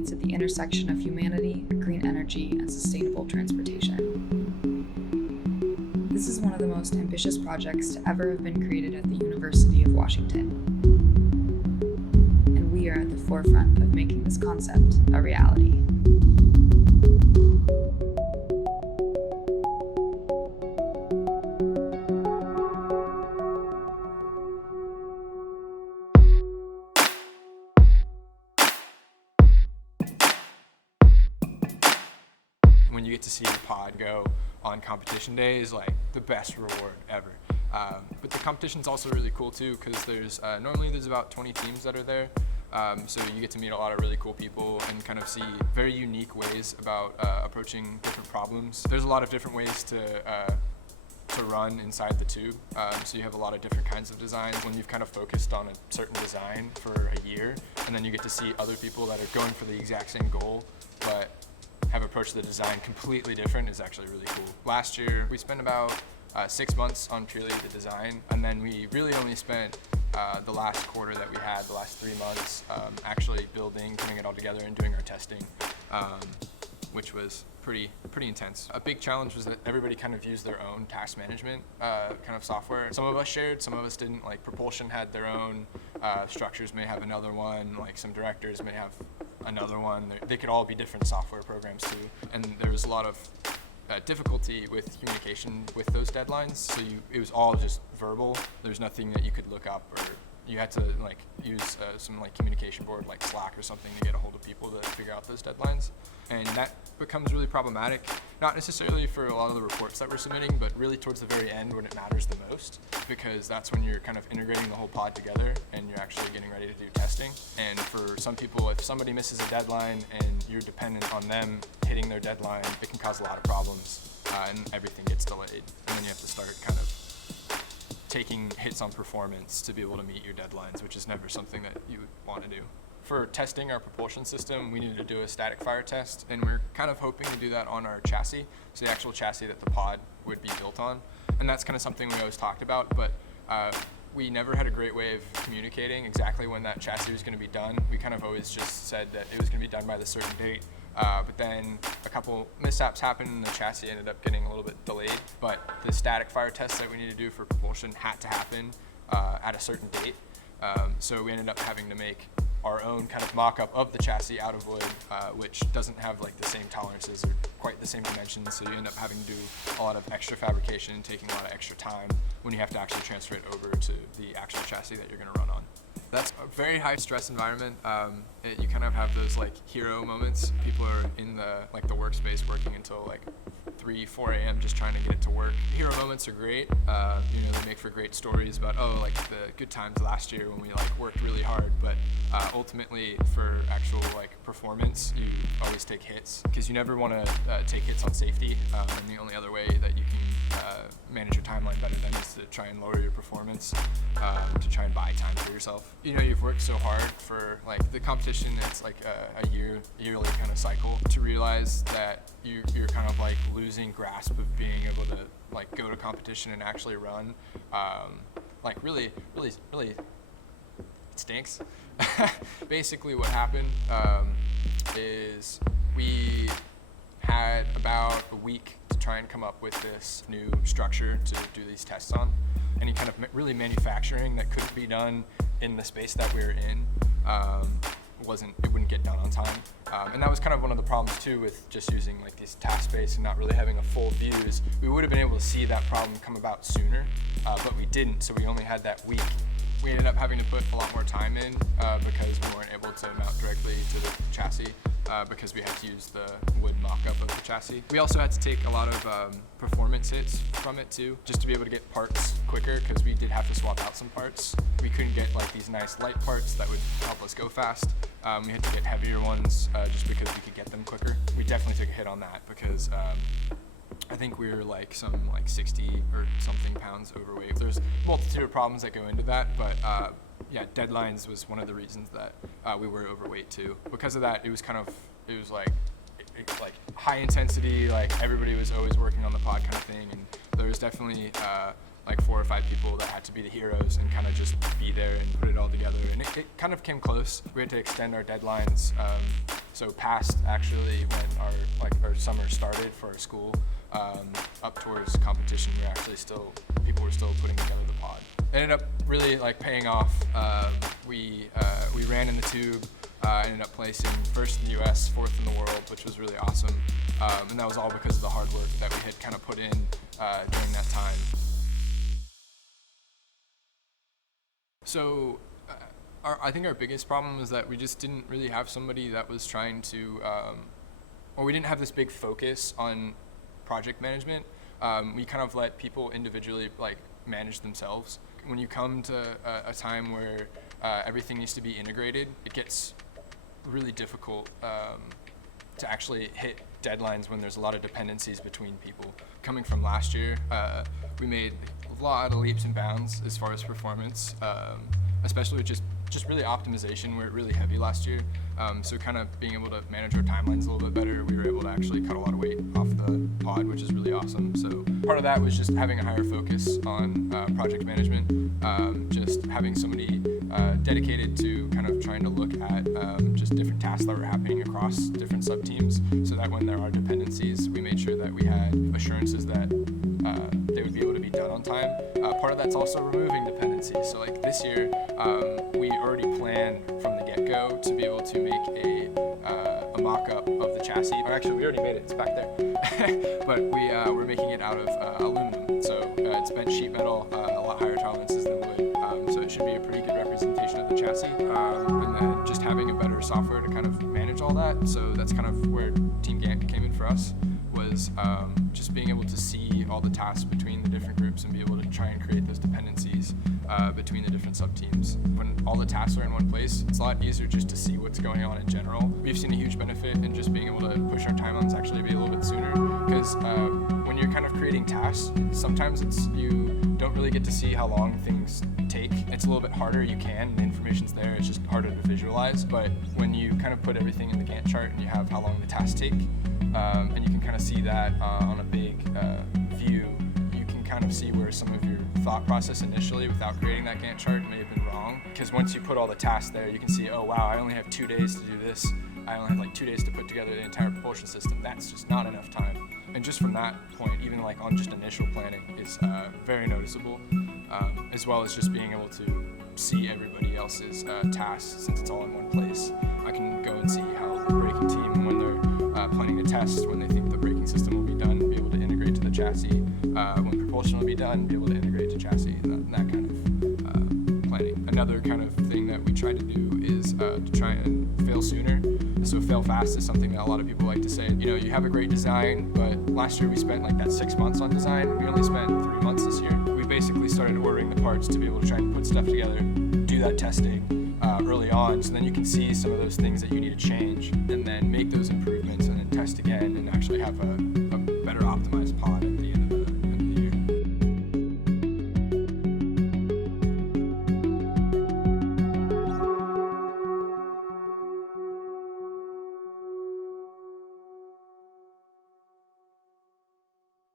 meets at the intersection of humanity, green energy, and sustainable transportation. This is one of the most ambitious projects to ever have been created at the University of Washington. And we are at the forefront of making this concept a reality. When you get to see your pod go on competition day is like the best reward ever. But the competition's also really cool too because normally there's about 20 teams that are there. So you get to meet a lot of really cool people and kind of see very unique ways about approaching different problems. There's a lot of different ways to run inside the tube. So you have a lot of different kinds of designs when you've kind of focused on a certain design for a year, and then you get to see other people that are going for the exact same goal, but have approached the design completely different is actually really cool. Last year, we spent about 6 months on purely the design, and then we really only spent the last quarter that we had, the last 3 months, actually building, putting it all together and doing our testing, which was pretty intense. A big challenge was that everybody kind of used their own task management kind of software. Some of us shared, some of us didn't. Like Propulsion had their own, Structures may have another one, like some directors may have another one. They could all be different software programs too. And there was a lot of difficulty with communication with those deadlines. So it was all just verbal. There's nothing that you could look up, or you had to like use some like communication board like Slack or something to get a hold of people to figure out those deadlines. And that becomes really problematic, not necessarily for a lot of the reports that we're submitting, but really towards the very end when it matters the most, because that's when you're kind of integrating the whole pod together and you're actually getting ready to do testing. And for some people, if somebody misses a deadline and you're dependent on them hitting their deadline, it can cause a lot of problems and everything gets delayed. And then you have to start kind of taking hits on performance to be able to meet your deadlines, which is never something that you would want to do. For testing our propulsion system, we needed to do a static fire test, and we're kind of hoping to do that on our chassis, so the actual chassis that the pod would be built on. And that's kind of something we always talked about, but we never had a great way of communicating exactly when that chassis was going to be done. We kind of always just said that it was going to be done by this certain date, but then a couple mishaps happened and the chassis ended up getting a little bit delayed. But the static fire tests that we needed to do for propulsion had to happen at a certain date, so we ended up having to make our own kind of mock-up of the chassis out of wood, which doesn't have like the same tolerances or quite the same dimensions, so you end up having to do a lot of extra fabrication, taking a lot of extra time when you have to actually transfer it over to the actual chassis that you're going to run on. That's a very high stress environment. You kind of have those like hero moments. People are in the workspace working until like 3-4 a.m. just trying to get it to work. Hero moments are great. They make for great stories about like the good times last year when we like worked really hard. But ultimately, for actual like performance, you always take hits because you never want to take hits on safety. And the only other way that you can manage your timeline better then is to try and lower your performance to try and buy time for yourself. You've worked so hard for like the competition. It's like a yearly kind of cycle to realize that you're kind of like losing grasp of being able to like go to competition and actually run. Like really it stinks. Basically what happened is we had about a week to try and come up with this new structure to do these tests on. Any kind of really manufacturing that couldn't be done in the space that we were in it wouldn't get done on time. And that was kind of one of the problems too with just using like these task space and not really having a full view is we would have been able to see that problem come about sooner, but we didn't, so we only had that week. We ended up having to put a lot more time in because we weren't able to mount directly to the chassis because we had to use the wood mock-up of the chassis. We also had to take a lot of performance hits from it too, just to be able to get parts quicker because we did have to swap out some parts. We couldn't get like these nice light parts that would help us go fast. We had to get heavier ones just because we could get them quicker. We definitely took a hit on that because I think we were like 60 or something pounds overweight. There's a multitude of problems that go into that, but deadlines was one of the reasons that we were overweight too. Because of that, it was like high intensity, like everybody was always working on the pod kind of thing, and there was definitely like 4 or 5 people that had to be the heroes and kind of just be there and put it all together, and it kind of came close. We had to extend our deadlines So past actually when our summer started for our school, up towards competition, people were still putting together the pod. It ended up really paying off. We ran in the tube, ended up placing first in the U.S., fourth in the world, which was really awesome. And that was all because of the hard work that we had kind of put in during that time. So I think our biggest problem was that we just didn't really have somebody that was trying to, or we didn't have this big focus on project management. We kind of let people individually manage themselves. When you come to a time where everything needs to be integrated, it gets really difficult to actually hit deadlines when there's a lot of dependencies between people. Coming from last year, we made a lot of leaps and bounds as far as performance, especially with just really optimization. We were really heavy last year, so kind of being able to manage our timelines a little bit better, we were able to actually cut a lot of weight off the pod, which is really awesome. So part of that was just having a higher focus on project management, just having somebody dedicated to kind of trying to look at just different tasks that were happening across different sub-teams, so that when there are dependencies, we made sure that we had assurances that they would be able to be done on time. Part of that's also removing dependencies. So this year, we already planned from the get-go to be able to make a mock-up of the chassis. Or actually, we already made it. It's back there. But we're making it out of aluminum. So it's bent sheet metal, a lot higher tolerances than wood. So it should be a pretty good representation of the chassis. And then just having a better software to kind of manage all that. So that's kind of where TeamGantt came in for us, was just being able to see all the tasks between the different groups and be able to try and create those dependencies between the different sub-teams. When all the tasks are in one place, it's a lot easier just to see what's going on in general. We've seen a huge benefit in just being able to push our timelines actually be a little bit sooner, because when you're kind of creating tasks, sometimes you don't really get to see how long things take. It's a little bit harder. You can, the information's there, it's just harder to visualize. But when you kind of put everything in the Gantt chart and you have how long the tasks take, and you can kind of see that on a big view, you can kind of see where some of your thought process initially without creating that Gantt chart may have been wrong. Because once you put all the tasks there, you can see, oh wow, I only have 2 days to do this. I only have 2 days to put together the entire propulsion system. That's just not enough time. And just from that point, even on just initial planning, is very noticeable, as well as just being able to see everybody else's tasks since it's all in one place. I can go and see how the braking team, when they're planning a test, when they think the braking system will be done, be able to integrate to the chassis, when propulsion will be done, be able to integrate to chassis, and that kind of planning. Another kind of thing that we try to do is to try and fail sooner. So fail fast is something that a lot of people like to say. You have a great design, but last year we spent that 6 months on design. We only spent 3 months this year. We basically started ordering the parts to be able to try and put stuff together, do that testing early on, so then you can see some of those things that you need to change, and then make those improvements, and then test again, and actually have a better optimized